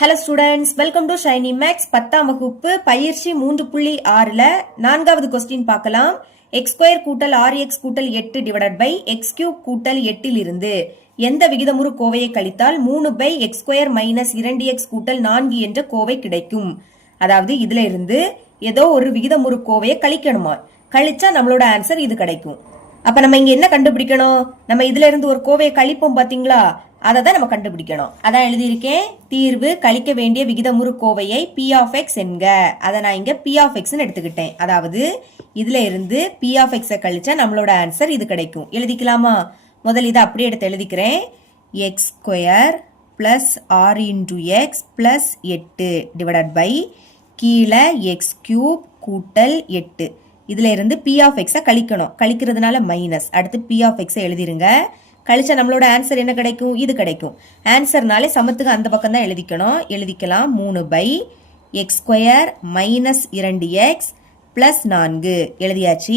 Hello students, welcome to Shiny Max 10ஆம் வகுப்பு பயிற்சி 3.6ல 4வது கொஸ்டின் பார்க்கலாம். x² கூட்டல் 6x கூட்டல் 8 டிவைடட் பை x³ கூட்டல் 8 இலிருந்து எந்த விகிதமுறு கோவையை கழித்தால் 3/x² மைனஸ் 2x கூட்டல் 4 என்ற கோவை கிடைக்கும். அதாவது இதுல இருந்து ஏதோ ஒரு விகிதமுறு கோவையை கழிக்கணுமா, கழிச்சா நம்மளோட ஆன்சர் இது கிடைக்கும். அப்ப நம்ம இங்க என்ன கண்டுபிடிக்கணும்? நம்ம இதுல இருந்து ஒரு கோவையை கழிப்போம் பாத்தீங்களா, அதை தான் நம்ம கண்டுபிடிக்கணும். அதான் எழுதியிருக்கேன், தீர்வு கழிக்க வேண்டிய விகிதமுறு கோவையை p of x என்க. அதை நான் இங்க p of x எடுத்துக்கிட்டேன். அதாவது இதுல இருந்து p of x கழிச்சா நம்மளோட ஆன்சர் இது கிடைக்கும். எழுதிக்கலாமா? முதல் இதை அப்படியே எடுத்து எழுதிக்கிறேன். x² plus 6 into x plus 8 divided by கீழே x³ கூட்டல் 8. இதுல இருந்து p of x கழிக்கணும். கழிக்கிறதுனால மைனஸ், அடுத்து p of x எழுதிருங்க. கழிச்சா நம்மளோட ஆன்சர் என்ன கிடைக்கும்? இது கிடைக்கும். ஆன்சர்னாலே சமத்துக்கு அந்த பக்கம் தான் எழுதிக்கணும். எழுதிக்கலாம் 3/x² மைனஸ் 2x பிளஸ் 4 எழுதியாச்சு.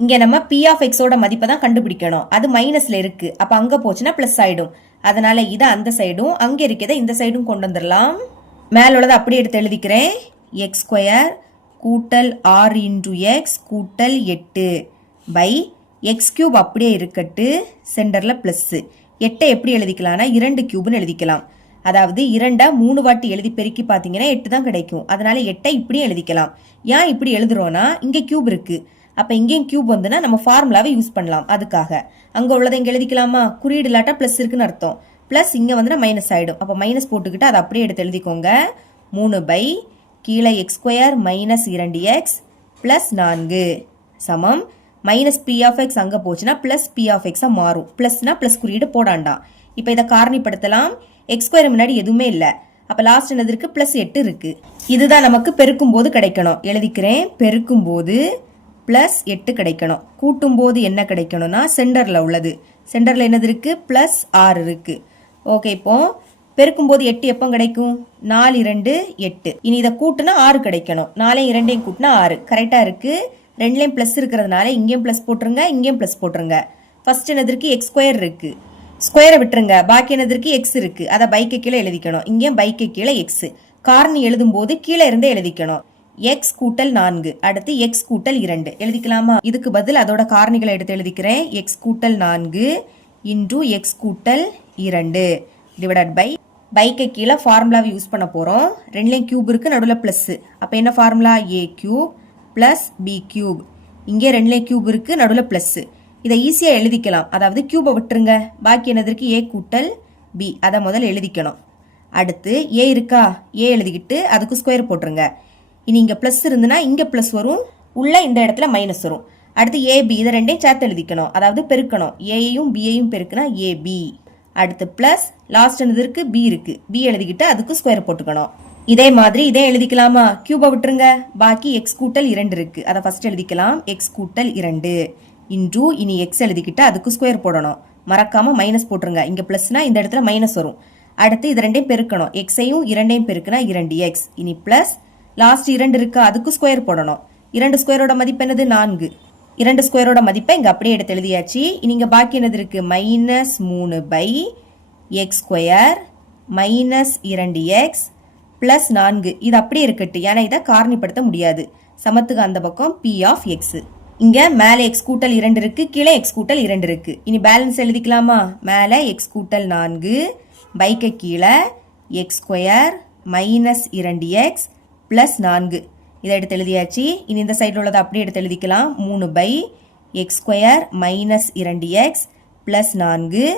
இங்க நம்ம p of x ஓட மதிப்பை தான் கண்டுபிடிக்கணும். அது மைனஸ்ல இருக்கு, அப்ப அங்க போச்சுன்னா பிளஸ் ஆயிடும். அதனால இதை அந்த சைடும் அங்க இருக்கிறத இந்த சைடும் கொண்டு வந்துடலாம். மேல உள்ளதை அப்படியே எடுத்து எழுதிக்கிறேன். x² கூட்டல் 6 into x கூட்டல் 8 பை x³ அப்படியே இருக்கட்டு, சென்டர்ல பிளஸ் 8 எப்படி எழுதிக்கலாம்னா 2 கியூப்னு எழுதிக்கலாம். அதாவது 2 3 வாட்டி எழுதி பெருக்கி பார்த்தீங்கன்னா 8 தான் கிடைக்கும். அதனால 8 இப்படி எழுதிக்கலாம். ஏன் இப்படி எழுதுறோம்னா இங்க கியூப் இருக்கு, அப்ப இங்கேயும் கியூப் வந்துன்னா நம்ம ஃபார்முலாவை யூஸ் பண்ணலாம். அதுக்காக அங்க உள்ளதை இங்க எழுதிக்கலாமா? குறியீடு இல்லாட்டா பிளஸ் இருக்குன்னு அர்த்தம். பிளஸ் இங்க வந்து மைனஸ் ஆயிடும். அப்ப மைனஸ் போட்டுக்கிட்டு அதை அப்படியே எடுத்து எழுதிக்கோங்க. 3 கீழே x² மைனஸ் 2x பிளஸ் 4 சமம் மைனஸ் p of x அங்க போச்சுன்னா பிளஸ் p of x மாறும். பிளஸ்னா பிளஸ் குறியீடு போடாண்டாம். இப்ப இதை காரணிப்படுத்தலாம். x² முன்னாடி எதுவுமே இல்ல, அப்ப லாஸ்ட் என்னது இருக்கு? பிளஸ் 8 இருக்கு. இதுதான் நமக்கு பெருக்கும் போது கிடைக்கணும். எழுதிக்கிறேன். பெருக்கும் போது பிளஸ் 8 கிடைக்கணும். கூட்டும் போது என்ன கிடைக்கணும்னா சென்டர்ல உள்ளது. சென்டர்ல என்னது இருக்கு? பிளஸ் 6 இருக்கு. ஓகே, இப்போ பெருக்கும் போது 8 எப்போ கிடைக்கும்? 4 2 8. இனி இதை கூட்டுனா 6 கிடைக்கணும். 4 2 கூட்டினா 6 கரெக்டா இருக்கு. ரெண்டுலயும் பிளஸ் இருக்கிறதுனால இங்கேயும் பிளஸ் போட்டுருங்க, இங்கேயும் பிளஸ் போட்டுருங்க. ஃபர்ஸ்ட் என்னதுக்கு? x² இருக்கு, ஸ்கொயரை விட்டுருங்க. பாக்கி என்னதுக்கு? x இருக்கு, அதை பைக்கு கீழே எழுதிக்கணும். இங்கேயும் பைக்கு கீழே x. காரணி எழுதும் போது கீழே இருந்தே எழுதிக்கணும். x கூட்டல் 4 அடுத்து x கூட்டல் 2 எழுதிக்கலாமா? இதுக்கு பதில் அதோட காரணிகளை எடுத்து எழுதிக்கிறேன். x கூட்டல் 4 இன்டூ x கூட்டல் 2 டிவைடட் பை பைக்கு கீழே ஃபார்முலாவை யூஸ் பண்ண போறோம். ரெண்டுலயும் கியூப் இருக்கு, நடுவில் பிளஸ். அப்ப என்ன ஃபார்முலா? a³ plus b³. இங்கே ரெண்டுலேயும் கியூப் இருக்கு, நடுவில் பிளஸ். இதை ஈஸியா எழுதிக்கலாம். அதாவது கியூபை விட்டுருங்க. பாக்கி என்னதுக்கு? a கூட்டல் b. அதை முதல்ல எழுதிக்கணும். அடுத்து a இருக்கா, a எழுதிக்கிட்டு அதுக்கு ஸ்கொயர் போட்டுருங்க. இனி இங்க பிளஸ் இருந்துன்னா இங்க பிளஸ் வரும், உள்ள இந்த இடத்துல மைனஸ் வரும். அடுத்து ab, இதை ரெண்டையும் சேர்த்து எழுதிக்கணும். அதாவது பெருக்கணும். a-யும் b-யையும் பெருக்குனா ab. அடுத்து பிளஸ் லாஸ்ட் என்னது இருக்கு? b இருக்கு, b எழுதிக்கிட்டு அதுக்கு ஸ்கொயர் போட்டுக்கணும். இதே மாதிரி இதை எழுதிக்கலாமா? கியூபை விட்டுருங்க. பாக்கி x கூட்டல் 2 இருக்கு, அதை ஃபர்ஸ்ட் எழுதிக்கலாம். x கூட்டல் 2 இன்டூ இனி x எழுதிக்கிட்டு அதுக்கு ஸ்கொயர் போடணும். மறக்காம மைனஸ் போட்டுருங்க. இங்க பிளஸ்னா இந்த இடத்துல மைனஸ் வரும். அடுத்து இது ரெண்டையும் பெருக்கணும். x-ஐயும் 2-ஐயும் பெருக்குனா 2x. இனி பிளஸ் லாஸ்ட் 2 இருக்கு, அதுக்கு ஸ்கொயர் போடணும். 2 ஸ்கொயரோட மதிப்பு என்னது? 4. 2 ஸ்கொயரோட மதிப்பை இங்க அப்படியே எடுத்து எழுதியாச்சு. இனி இங்க பாக்கி என்னது இருக்கு? Minus 3/x² minus 2x plus 4. இது அப்படியே இருக்கட்டு, ஏன்னா இதை காரணிப்படுத்த முடியாது. சமத்துக்கு அந்த பக்கம் p of x. இங்க மேல x கூட்டல் 2 இருக்கு, கீழே x கூட்டல் 2 இருக்கு. இனி பேலன்ஸ் எழுதிக்கலாமா? மேல x கூட்டல் 4 பைக்கு கீழே x² மைனஸ் 2x பிளஸ் 4. இதை எடுத்து எழுதியாச்சு. இனி இந்த சைடில் உள்ளதை அப்படியே எடுத்து எழுதிக்கலாம். 3/x² மைனஸ் 2x பிளஸ் 4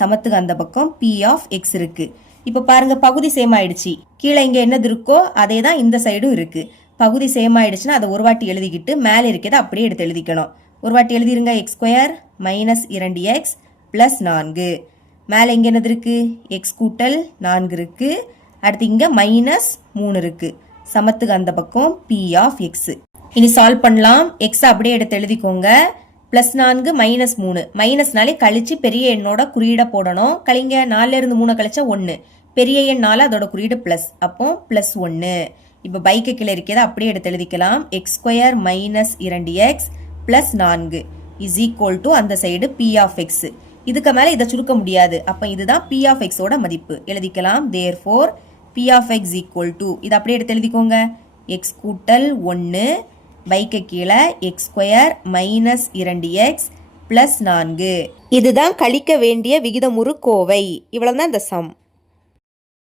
சமத்துக்கு அந்த பக்கம் p of x இருக்கு. இப்ப பாருங்க, பகுதி சேம் ஆயிடுச்சு. கீழே இங்க என்னது இருக்கோ அதே தான் இந்த சைடும் இருக்கு. பகுதி சேம் ஆயிடுச்சுன்னா அதை ஒரு வாட்டி எழுதிக்கிட்டு மேலே இருக்கிறத அப்படியே எடுத்து எழுதிக்கணும். ஒரு வாட்டி எழுதிருங்க. x² minus 2x plus 4. மேலே இங்க என்னது இருக்கு? x கூட்டல் 4 இருக்கு. அடுத்து இங்க மைனஸ் 3 இருக்கு. சமத்துக்கு அந்த பக்கம் p of x. இனி சால்வ் பண்ணலாம். x அப்படியே எடுத்து எழுதிக்கோங்க. Plus 4 minus 3. மைனஸ்னாலே கழிச்சு பெரிய எண்ணோட குறியீட போடணும். கழிங்க. 4 இருந்து 3 கழிச்சா 1. பெரிய எண் 4, அதோட குறியீடு பிளஸ். அப்போ பிளஸ் 1. இப்ப பைக்கு கீழே இருக்கிறத அப்படியே எடுத்து எழுதிக்கலாம். x² minus 2x plus 4 is equal to அந்த சைடு p of x. இதுக்கு மேல இதை சுருக்க முடியாது. அப்ப இதுதான் p of x ஓட மதிப்பு. எழுதிக்கலாம். therefore P of x equal to இது அப்படியே எடுத்து எழுதிக்கோங்க எக்ஸ் கூட்டல் 1 பைக்கு கீழே X square minus 2x plus 4 இதுதான் கழிக்க வேண்டிய விகிதமுறு கோவை இவ்வளவுதான் இந்த சம்